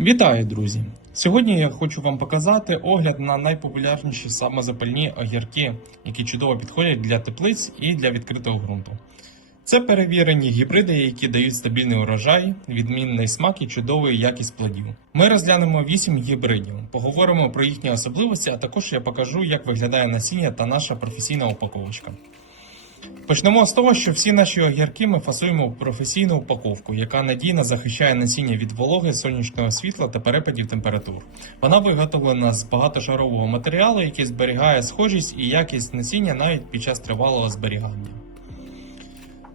Вітаю, друзі! Сьогодні я хочу вам показати огляд на найпопулярніші самозапальні огірки, які чудово підходять для теплиць і для відкритого ґрунту. Це перевірені гібриди, які дають стабільний урожай, відмінний смак і чудову якість плодів. Ми розглянемо 8 гібридів, поговоримо про їхні особливості, а також я покажу, як виглядає насіння та наша професійна упаковочка. Почнемо з того, що всі наші огірки ми фасуємо в професійну упаковку, яка надійно захищає насіння від вологи, сонячного світла та перепадів температур. Вона виготовлена з багатошарового матеріалу, який зберігає схожість і якість насіння навіть під час тривалого зберігання.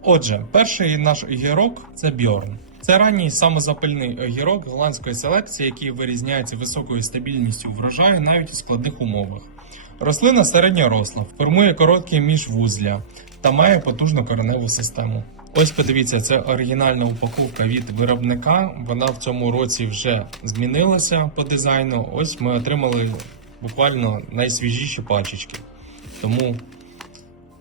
Отже, перший наш огірок це Бьорн. Це ранній самозапальний огірок голландської селекції, який вирізняється високою стабільністю врожаю навіть у складних умовах. Рослина середньоросла, формує короткі міжвузля та має потужну кореневу систему. Ось подивіться, це оригінальна упаковка від виробника. Вона в цьому році вже змінилася по дизайну. Ось ми отримали буквально найсвіжіші пачечки. Тому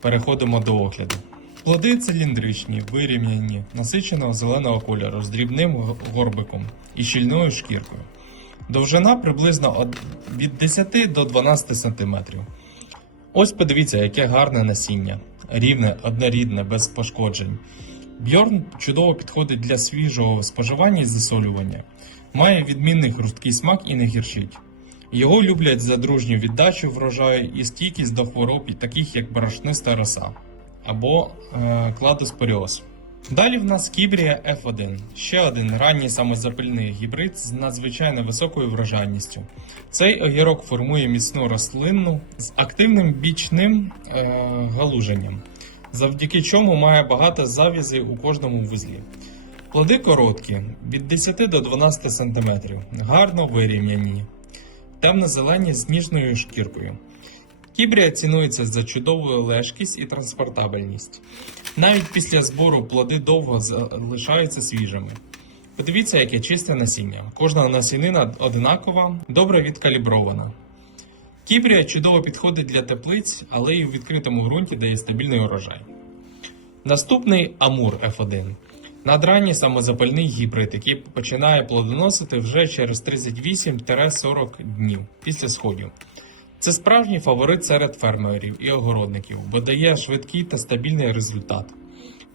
переходимо до огляду. Плоди циліндричні, вирівняні, насиченого зеленого кольору з дрібним горбиком і щільною шкіркою. Довжина приблизно від 10 до 12 см. Ось подивіться, яке гарне насіння. Рівне, однорідне, без пошкоджень. Бьорн чудово підходить для свіжого споживання і засолювання. Має відмінний хрусткий смак і не гірчить. Його люблять за дружню віддачу врожаю і стійкість до хвороб, таких як борошниста роса або е, кладоспоріоз. Далі в нас Кібрія F1, ще один ранній самозапильний гібрид з надзвичайно високою врожайністю. Цей огірок формує міцну рослинну з активним бічним е, галуженням, завдяки чому має багато завізей у кожному вузлі. Плоди короткі, від 10 до 12 см, гарно вирівняні, темно-зелені з ніжною шкіркою. Кібрія цінується за чудову лежкість і транспортабельність. Навіть після збору плоди довго залишаються свіжими. Подивіться, яке чисте насіння. Кожна насінина одинакова, добре відкалібрована. Кібрія чудово підходить для теплиць, але і у відкритому ґрунті дає стабільний урожай. Наступний Амур F1. Надранній самозапальний гібрид, який починає плодоносити вже через 38-40 днів після сходів. Це справжній фаворит серед фермерів і огородників, бо дає швидкий та стабільний результат.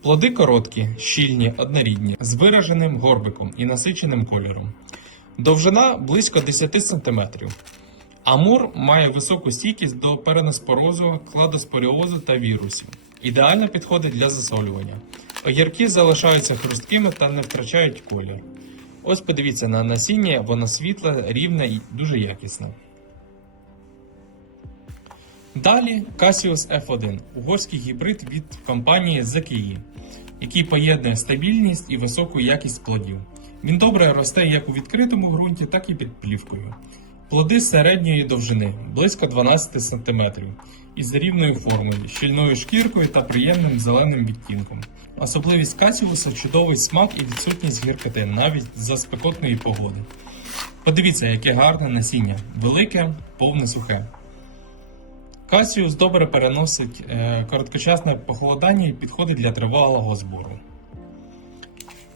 Плоди короткі, щільні, однорідні, з вираженим горбиком і насиченим кольором. Довжина близько 10 см. Амур має високу стійкість до переноспорозу, кладоспоріозу та вірусів. Ідеально підходить для засолювання. Огірки залишаються хрусткими та не втрачають колір. Ось подивіться на насіння, воно світле, рівне і дуже якісне. Далі Cassius F1 угорський гібрид від компанії ZKI, який поєднує стабільність і високу якість плодів. Він добре росте як у відкритому ґрунті, так і під плівкою. Плоди середньої довжини близько 12 см із рівною формою, щільною шкіркою та приємним зеленим відтінком. Особливість Касіуса чудовий смак і відсутність гіркоти навіть за спекотної погоди. Подивіться, яке гарне насіння, велике, повне сухе. Касіус добре переносить е, короткочасне похолодання і підходить для тривалого збору.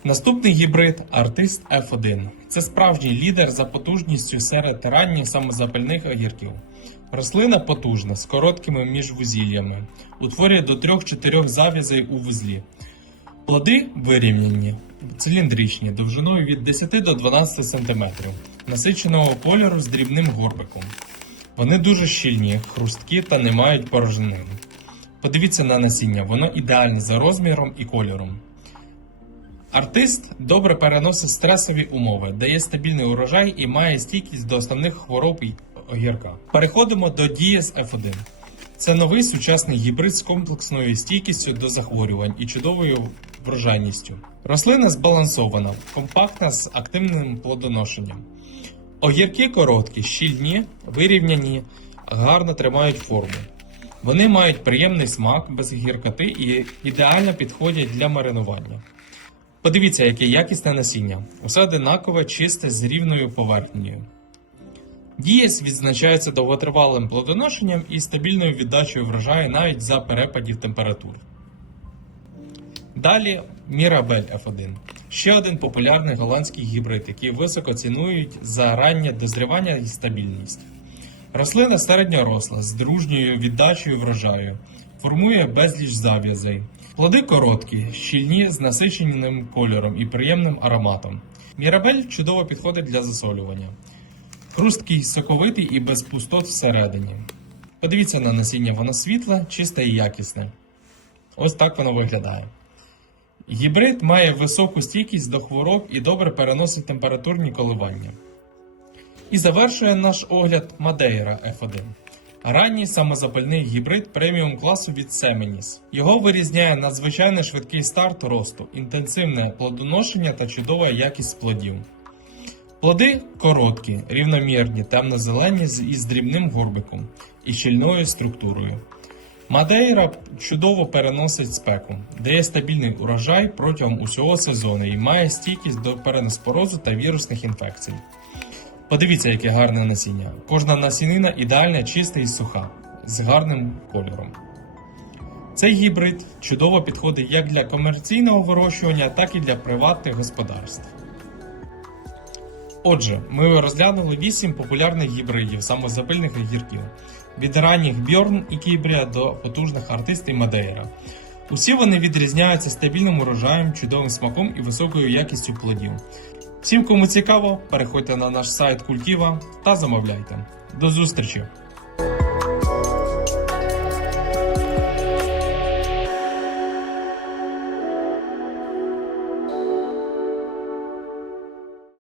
Наступний гібрид Артист F1. Це справжній лідер за потужністю серед ранніх самозапальних огірків. Рослина потужна, з короткими міжвузіллями, утворює до 3-4 завязей у вузлі. Плоди вирівняні, циліндричні, довжиною від 10 до 12 см, насиченого кольору з дрібним горбиком. Вони дуже щільні, хрусткі та не мають порожнин. Подивіться на насіння, воно ідеальне за розміром і кольором. Артист добре переносить стресові умови, дає стабільний урожай і має стійкість до основних хвороб і огірка. Переходимо до Dias F1. Це новий сучасний гібрид з комплексною стійкістю до захворювань і чудовою врожайністю. Рослина збалансована, компактна з активним плодоношенням. Огірки короткі, щільні, вирівняні, гарно тримають форму. Вони мають приємний смак без гіркоти і ідеально підходять для маринування. Подивіться, яке якісне насіння. Усе одинакове, чисте з рівною поверхнею. Дієс відзначається довготривалим плодоношенням і стабільною віддачею врожаю навіть за перепадів температур. Далі Mirabelle F1. Ще один популярний голландський гібрид, який високо цінують за раннє дозрівання і стабільність. Рослина середньоросла з дружньою віддачею врожаю, формує безліч зав'язей. Плоди короткі, щільні з насиченим кольором і приємним ароматом. Мірабель чудово підходить для засолювання. Хрусткий, соковитий і без пустот всередині. Подивіться на насіння, воно світле, чисте і якісне. Ось так воно виглядає. Гібрид має високу стійкість до хвороб і добре переносить температурні коливання. І завершує наш огляд Мадейра F1. Ранній самозапальний гібрид преміум класу від Semenis. Його вирізняє надзвичайно швидкий старт росту, інтенсивне плодоношення та чудова якість плодів. Плоди короткі, рівномірні, темно-зелені із дрібним горбиком і щільною структурою. Мадейра чудово переносить спеку, дає стабільний урожай протягом усього сезону і має стійкість до переноспорозу та вірусних інфекцій. Подивіться, яке гарне насіння. Кожна насінина ідеальна, чиста і суха, з гарним кольором. Цей гібрид чудово підходить як для комерційного вирощування, так і для приватних господарств. Отже, ми розглянули 8 популярних гібридів самозапильних огірків. Від ранніх Бьорн і Кібрія до потужних артистів Мадейра. Усі вони відрізняються стабільним урожаєм, чудовим смаком і високою якістю плодів. Всім, кому цікаво, переходьте на наш сайт Культіва та замовляйте. До зустрічі!